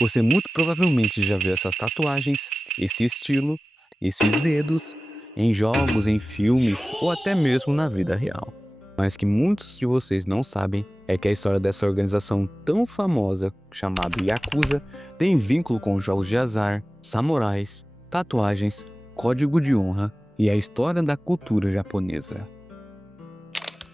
Você muito provavelmente já viu essas tatuagens, esse estilo, esses dedos, em jogos, em filmes ou até mesmo na vida real. Mas que muitos de vocês não sabem é que a história dessa organização tão famosa, chamada Yakuza, tem vínculo com jogos de azar, samurais, tatuagens, código de honra e a história da cultura japonesa.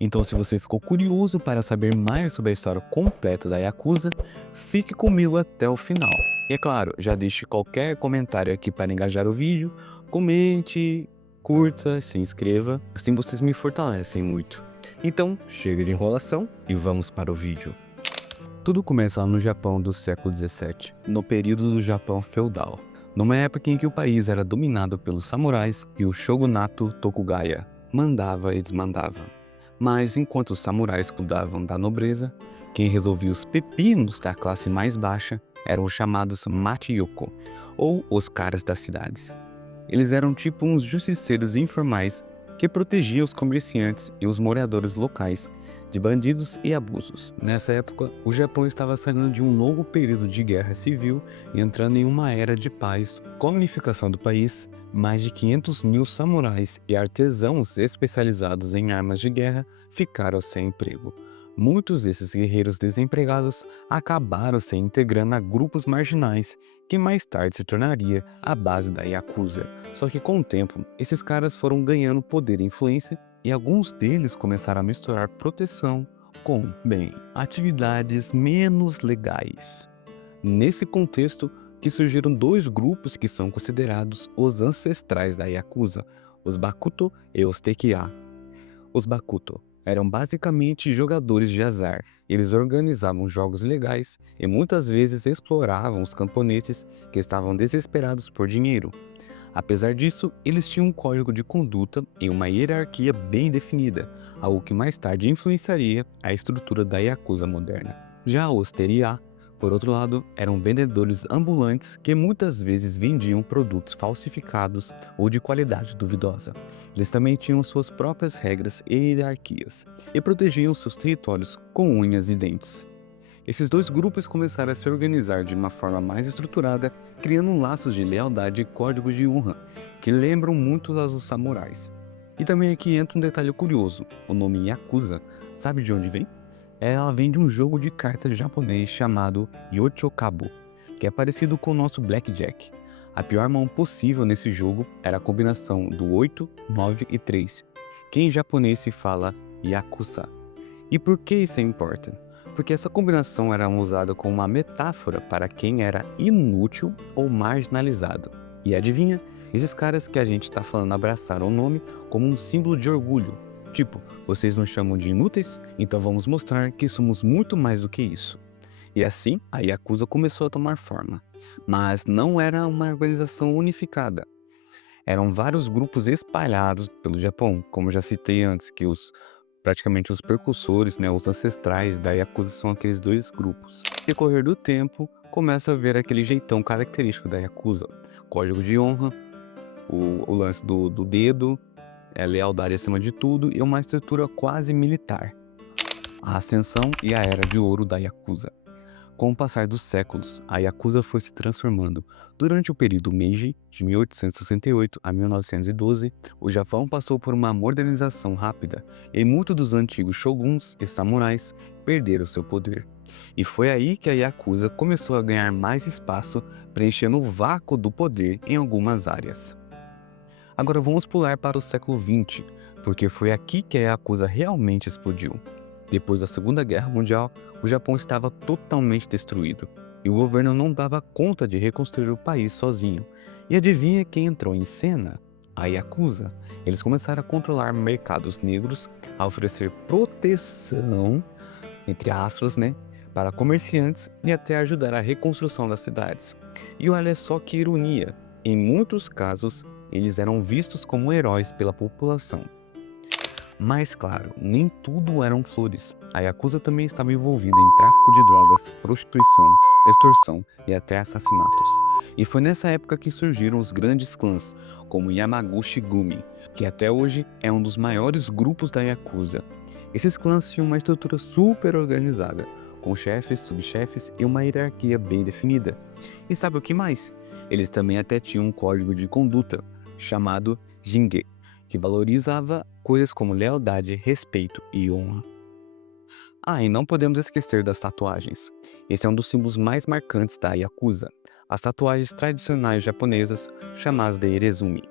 Então, se você ficou curioso para saber mais sobre a história completa da Yakuza, fique comigo até o final. E é claro, já deixe qualquer comentário aqui para engajar o vídeo, comente, curta, se inscreva, assim vocês me fortalecem muito. Então, chega de enrolação e vamos para o vídeo. Tudo começa lá no Japão do século XVII, no período do Japão feudal, numa época em que o país era dominado pelos samurais e o shogunato Tokugawa mandava e desmandava. Mas enquanto os samurais cuidavam da nobreza, quem resolvia os pepinos da classe mais baixa eram os chamados Machiyoko, ou os caras das cidades. Eles eram tipo uns justiceiros informais que protegiam os comerciantes e os moradores locais de bandidos e abusos. Nessa época, o Japão estava saindo de um longo período de guerra civil e entrando em uma era de paz. Com a unificação do país, mais de 500 mil samurais e artesãos especializados em armas de guerra ficaram sem emprego. Muitos desses guerreiros desempregados acabaram se integrando a grupos marginais, que mais tarde se tornaria a base da Yakuza. Só que com o tempo, esses caras foram ganhando poder e influência e alguns deles começaram a misturar proteção com, bem, atividades menos legais. Nesse contexto que surgiram dois grupos que são considerados os ancestrais da Yakuza, os Bakuto e os Tekiya. Os Bakuto eram basicamente jogadores de azar. Eles organizavam jogos ilegais e muitas vezes exploravam os camponeses que estavam desesperados por dinheiro. Apesar disso, eles tinham um código de conduta e uma hierarquia bem definida, algo que mais tarde influenciaria a estrutura da Yakuza moderna. Já os Teria, por outro lado, eram vendedores ambulantes que muitas vezes vendiam produtos falsificados ou de qualidade duvidosa. Eles também tinham suas próprias regras e hierarquias e protegiam seus territórios com unhas e dentes. Esses dois grupos começaram a se organizar de uma forma mais estruturada, criando laços de lealdade e códigos de honra, que lembram muito dos samurais. E também aqui entra um detalhe curioso, o nome Yakuza, sabe de onde vem? Ela vem de um jogo de cartas japonês chamado Yochokabo, que é parecido com o nosso Blackjack. A pior mão possível nesse jogo era a combinação do 8, 9 e 3, que em japonês se fala Yakuza. E por que isso importa? Porque essa combinação era usada como uma metáfora para quem era inútil ou marginalizado. E adivinha? Esses caras que a gente está falando abraçaram o nome como um símbolo de orgulho. Tipo, vocês nos chamam de inúteis? Então vamos mostrar que somos muito mais do que isso. E assim, a Yakuza começou a tomar forma. Mas não era uma organização unificada. Eram vários grupos espalhados pelo Japão, como já citei antes, que praticamente os precursores, né, os ancestrais da Yakuza são aqueles dois grupos. No decorrer do tempo, começa a ver aquele jeitão característico da Yakuza. Código de honra, o lance do dedo, lealdade acima de tudo e uma estrutura quase militar. A ascensão e a era de ouro da Yakuza. Com o passar dos séculos, a Yakuza foi se transformando. Durante o período Meiji, de 1868 a 1912, o Japão passou por uma modernização rápida e muitos dos antigos shoguns e samurais perderam seu poder. E foi aí que a Yakuza começou a ganhar mais espaço, preenchendo o vácuo do poder em algumas áreas. Agora vamos pular para o século XX, porque foi aqui que a Yakuza realmente explodiu. Depois da Segunda Guerra Mundial, o Japão estava totalmente destruído e o governo não dava conta de reconstruir o país sozinho. E adivinha quem entrou em cena? A Yakuza. Eles começaram a controlar mercados negros, a oferecer proteção, entre aspas, né, para comerciantes e até ajudar a reconstrução das cidades. E olha só que ironia, em muitos casos, eles eram vistos como heróis pela população. Mas claro, nem tudo eram flores. A Yakuza também estava envolvida em tráfico de drogas, prostituição, extorsão e até assassinatos. E foi nessa época que surgiram os grandes clãs, como Yamaguchi Gumi, que até hoje é um dos maiores grupos da Yakuza. Esses clãs tinham uma estrutura super organizada, com chefes, subchefes e uma hierarquia bem definida. E sabe o que mais? Eles também até tinham um código de conduta, chamado Jinge, que valorizava coisas como lealdade, respeito e honra. Ah, e não podemos esquecer das tatuagens. Esse é um dos símbolos mais marcantes da Yakuza. As tatuagens tradicionais japonesas, chamadas de erezumi,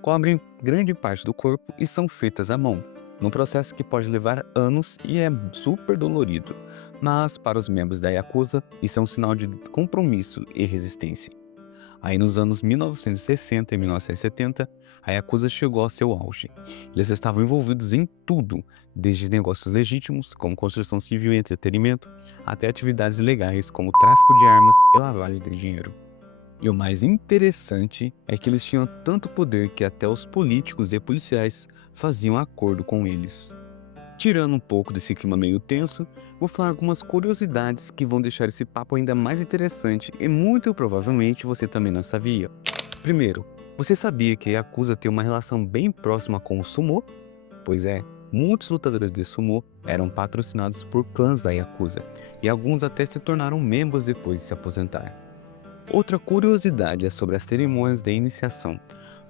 cobrem grande parte do corpo e são feitas à mão, num processo que pode levar anos e é super dolorido. Mas, para os membros da Yakuza, isso é um sinal de compromisso e resistência. Aí nos anos 1960 e 1970, a Yakuza chegou ao seu auge. Eles estavam envolvidos em tudo, desde negócios legítimos, como construção civil e entretenimento, até atividades ilegais, como tráfico de armas e lavagem de dinheiro. E o mais interessante é que eles tinham tanto poder que até os políticos e policiais faziam acordo com eles. Tirando um pouco desse clima meio tenso, vou falar algumas curiosidades que vão deixar esse papo ainda mais interessante e muito provavelmente você também não sabia. Primeiro, você sabia que a Yakuza tem uma relação bem próxima com o Sumo? Pois é, muitos lutadores de Sumo eram patrocinados por clãs da Yakuza, e alguns até se tornaram membros depois de se aposentar. Outra curiosidade é sobre as cerimônias de iniciação.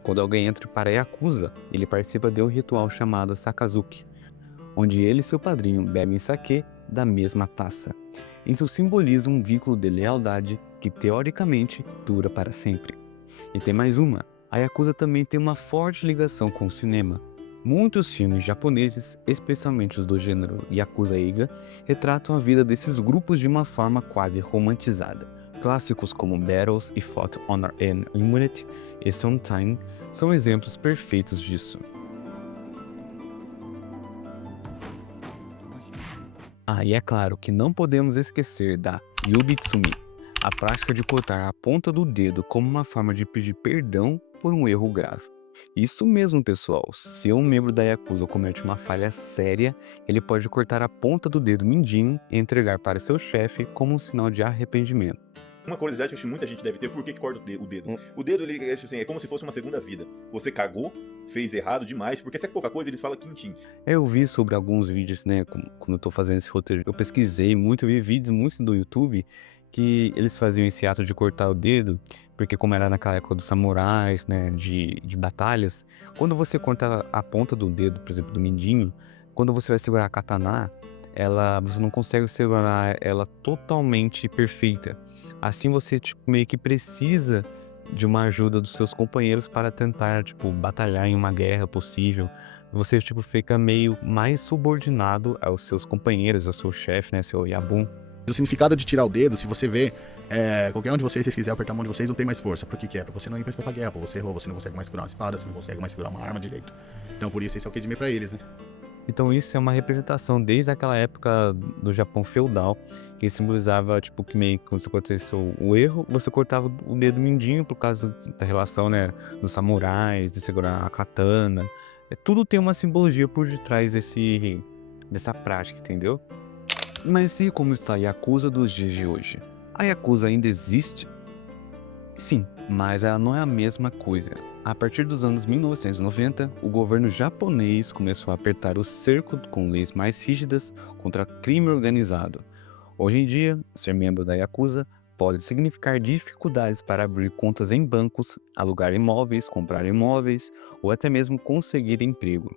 Quando alguém entra para a Yakuza, ele participa de um ritual chamado Sakazuki, onde ele e seu padrinho bebem saquê da mesma taça. Isso simboliza um vínculo de lealdade que, teoricamente, dura para sempre. E tem mais uma. A Yakuza também tem uma forte ligação com o cinema. Muitos filmes japoneses, especialmente os do gênero Yakuza Eiga, retratam a vida desses grupos de uma forma quase romantizada. Clássicos como Battles e Fault, Honor and Immunity e Sometime são exemplos perfeitos disso. Ah, e é claro que não podemos esquecer da Yubitsumi, a prática de cortar a ponta do dedo como uma forma de pedir perdão por um erro grave. Isso mesmo, pessoal. Se um membro da Yakuza comete uma falha séria, ele pode cortar a ponta do dedo mindinho e entregar para seu chefe como um sinal de arrependimento. Uma curiosidade que acho que muita gente deve ter, por que corta o dedo? O dedo, ele, assim, é como se fosse uma segunda vida. Você cagou, fez errado demais, porque se é pouca coisa, eles falam quintim. Eu vi sobre alguns vídeos, né, como eu tô fazendo esse roteiro, eu pesquisei muito, vi vídeos muito do YouTube que eles faziam esse ato de cortar o dedo, porque como era naquela época dos samurais, né, de batalhas, quando você corta a ponta do dedo, por exemplo, do mindinho, quando você vai segurar a katana, você não consegue segurar ela totalmente perfeita. Assim você, tipo, meio que precisa de uma ajuda dos seus companheiros para tentar, tipo, batalhar em uma guerra possível. Você, tipo, fica meio mais subordinado aos seus companheiros, ao seu chefe, né, seu Yabun. O significado de tirar o dedo, se você vê, qualquer um de vocês quiser apertar a mão de vocês, não tem mais força. Por que é? Pra você não ir pra guerra, pô. Você errou, você não consegue mais segurar uma espada, você não consegue mais segurar uma arma direito. Então por isso esse é o Kidime pra eles, né? Então isso é uma representação desde aquela época do Japão feudal, que simbolizava, tipo, que meio que quando você aconteceu o erro, você cortava o dedo mindinho por causa da relação, né, dos samurais, de segurar a katana. Tudo tem uma simbologia por detrás dessa prática, entendeu? Mas e como está a Yakuza dos dias de hoje? A Yakuza ainda existe? Sim, mas ela não é a mesma coisa. A partir dos anos 1990, o governo japonês começou a apertar o cerco com leis mais rígidas contra crime organizado. Hoje em dia, ser membro da Yakuza pode significar dificuldades para abrir contas em bancos, alugar imóveis, comprar imóveis ou até mesmo conseguir emprego.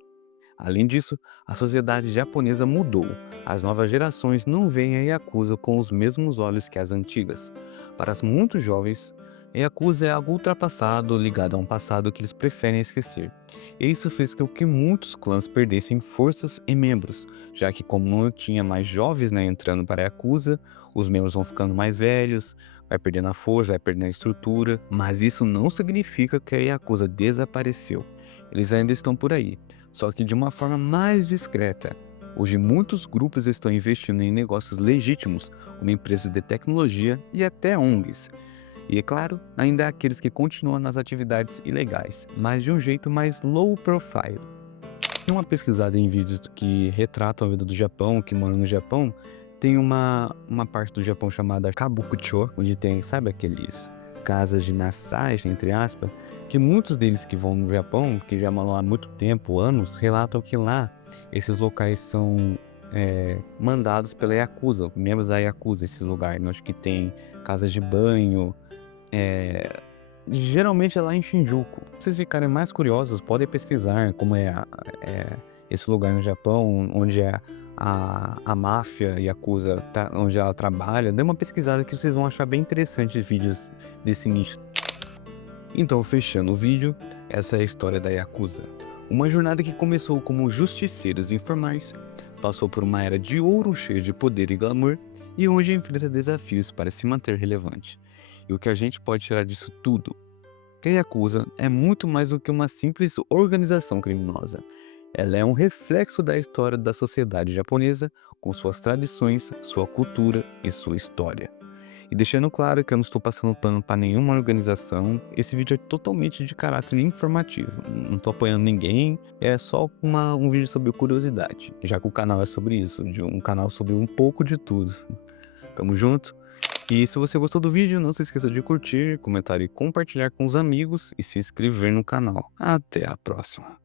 Além disso, a sociedade japonesa mudou. As novas gerações não veem a Yakuza com os mesmos olhos que as antigas. Para os muito jovens, a Yakuza é algo ultrapassado, ligado a um passado que eles preferem esquecer. E isso fez com que muitos clãs perdessem forças e membros, já que como não tinha mais jovens, né, entrando para a Yakuza, os membros vão ficando mais velhos, vai perdendo a força, vai perdendo a estrutura, mas isso não significa que a Yakuza desapareceu. Eles ainda estão por aí, só que de uma forma mais discreta. Hoje muitos grupos estão investindo em negócios legítimos, como empresas de tecnologia e até ONGs. E é claro, ainda há aqueles que continuam nas atividades ilegais, mas de um jeito mais low profile. Tem uma pesquisada em vídeos que retratam a vida do Japão, que moram no Japão, tem uma parte do Japão chamada Kabukicho, onde tem, sabe, aqueles casas de massagem, entre aspas, que muitos deles que vão no Japão, que já moram lá há muito tempo, anos, relatam que lá esses locais são mandados pela Yakuza, membros da Yakuza, esses lugares. Onde que tem casas de banho, geralmente é lá em Shinjuku. Se vocês ficarem mais curiosos, podem pesquisar como esse lugar no Japão, onde a máfia Yakuza, onde ela trabalha. Dê uma pesquisada que vocês vão achar bem interessante vídeos desse nicho. Então, fechando o vídeo, essa é a história da Yakuza. Uma jornada que começou como justiceiros informais, passou por uma era de ouro cheia de poder e glamour, e hoje enfrenta desafios para se manter relevante. E o que a gente pode tirar disso tudo? Que a Yakuza é muito mais do que uma simples organização criminosa. Ela é um reflexo da história da sociedade japonesa, com suas tradições, sua cultura e sua história. E deixando claro que eu não estou passando pano para nenhuma organização, esse vídeo é totalmente de caráter informativo. Não estou apoiando ninguém, é só um vídeo sobre curiosidade, já que o canal é sobre isso, de um canal sobre um pouco de tudo. Tamo junto? E se você gostou do vídeo, não se esqueça de curtir, comentar e compartilhar com os amigos e se inscrever no canal. Até a próxima!